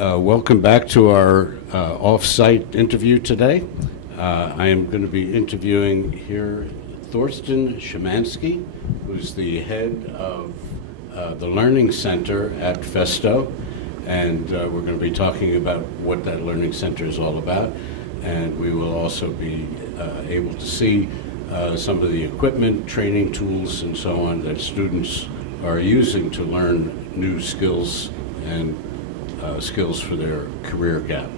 Welcome back to our off-site interview today. I am going to be interviewing here Torsten Schimanski, who's the head of the Learning Center at Festo, and we're going to be talking about what that Learning Center is all about, and we will also be able to see some of the equipment, training tools, and so on that students are using to learn new skills and skills for their career gap.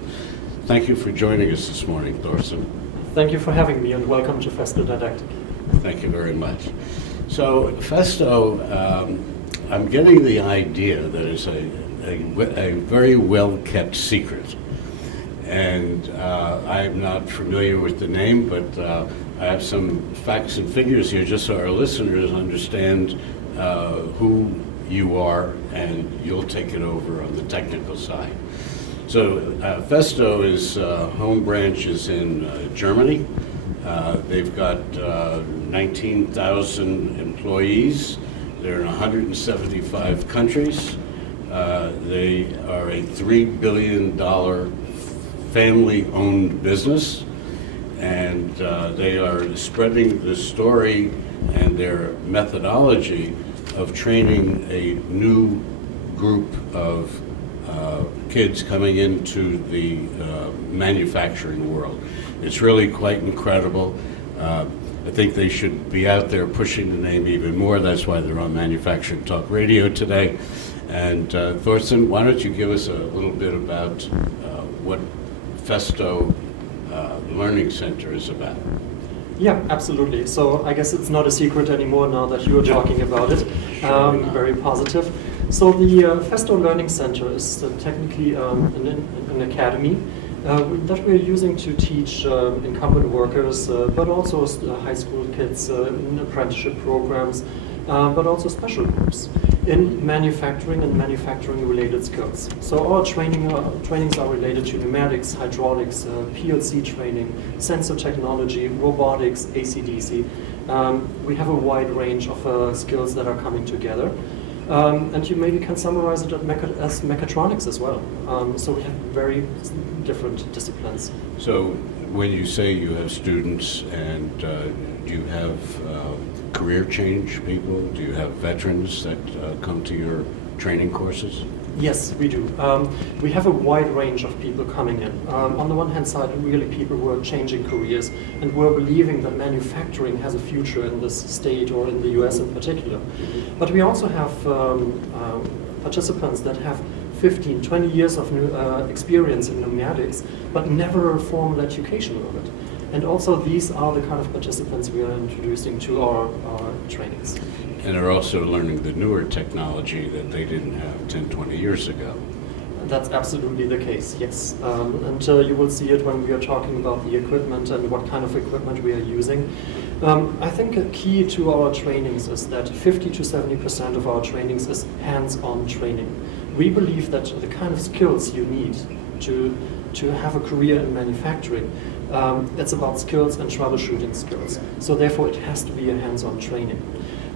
Thank you for joining us this morning, Torsten. Thank you for having me, and welcome to Festo Didactic. Thank you very much. So Festo, I'm getting the idea that it's a very well-kept secret. And I'm not familiar with the name, but I have some facts and figures here just so our listeners understand who you are, and you'll take it over on the technical side. So Festo is home branch is in Germany. They've got 19,000 employees. They're in 175 countries. They are a $3 billion family-owned business, and they are spreading the story and their methodology of training a new group of kids coming into the manufacturing world. It's really quite incredible. I think they should be out there pushing the name even more. That's why they're on Manufacturing Talk Radio today. And Torsten, why don't you give us a little bit about what Festo Learning Center is about? Yeah, absolutely. So I guess it's not a secret anymore now that you are talking about it. Very positive. So the Festo Learning Center is technically an academy that we're using to teach incumbent workers, but also high school kids in apprenticeship programs, but also special groups in manufacturing and manufacturing-related skills. So our trainings are related to pneumatics, hydraulics, PLC training, sensor technology, robotics, AC/DC. We have a wide range of skills that are coming together. And you maybe can summarize it as mechatronics as well. So we have very different disciplines. So when you say you have students, and do you have career change people? Do you have veterans that come to your training courses? Yes, we do. We have a wide range of people coming in. On the one hand side, really people who are changing careers and who are believing that manufacturing has a future in this state or in the US in particular. But we also have participants that have 15, 20 years of experience in pneumatics, but never a formal education of it. And also these are the kind of participants we are introducing to our trainings. And are also learning the newer technology that they didn't have 10, 20 years ago. That's absolutely the case, yes. And you will see it when we are talking about the equipment and what kind of equipment we are using. I think a key to our trainings is that 50 to 70% of our trainings is hands-on training. We believe that the kind of skills you need to have a career in manufacturing, it's about skills and troubleshooting skills. So therefore it has to be a hands-on training.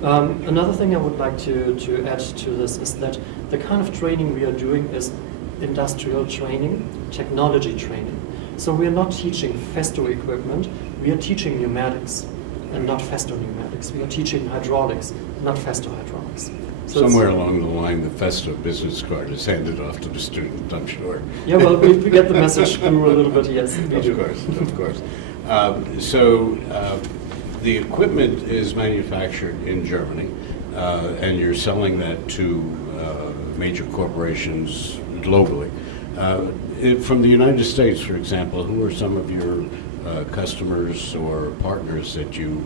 Another thing I would like to add to this is that the kind of training we are doing is industrial training, technology training. So we are not teaching Festo equipment, we are teaching pneumatics and not Festo pneumatics. We are teaching hydraulics, not Festo hydraulics. So somewhere along the line, the Festo business card is handed off to the student, I'm sure. Yeah, well, we get the message through a little bit, yes. Of course. So the equipment is manufactured in Germany, and you're selling that to major corporations globally. From the United States, for example, who are some of your customers or partners that you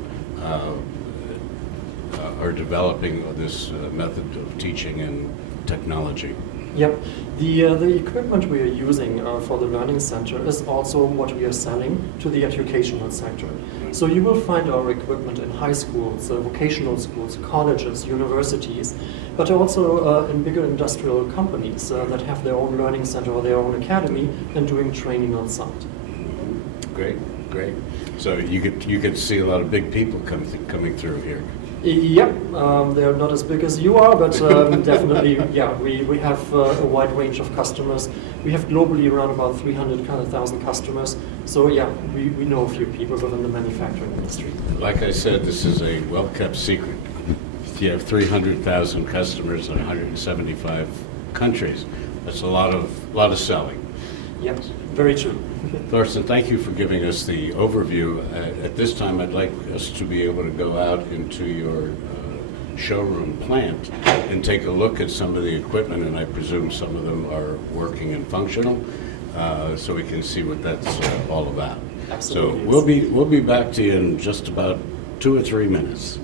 are developing this method of teaching and technology? Yep. The equipment we are using for the Learning Center is also what we are selling to the educational sector. So you will find our equipment in high schools, vocational schools, colleges, universities, but also in bigger industrial companies that have their own learning center or their own academy and doing training on site. Great. So you could see a lot of big people coming through here. Yep, they're not as big as you are, but definitely, yeah, we have a wide range of customers. We have globally around about 300,000 customers. So yeah, we know a few people within the manufacturing industry. Like I said, this is a well-kept secret. You have 300,000 customers in 175 countries. That's a lot of selling. Yep, very true. Torsten, thank you for giving us the overview. At this time, I'd like us to be able to go out into your showroom plant and take a look at some of the equipment, and I presume some of them are working and functional, so we can see what that's all about. Absolutely. So we'll be back to you in just about 2 or 3 minutes.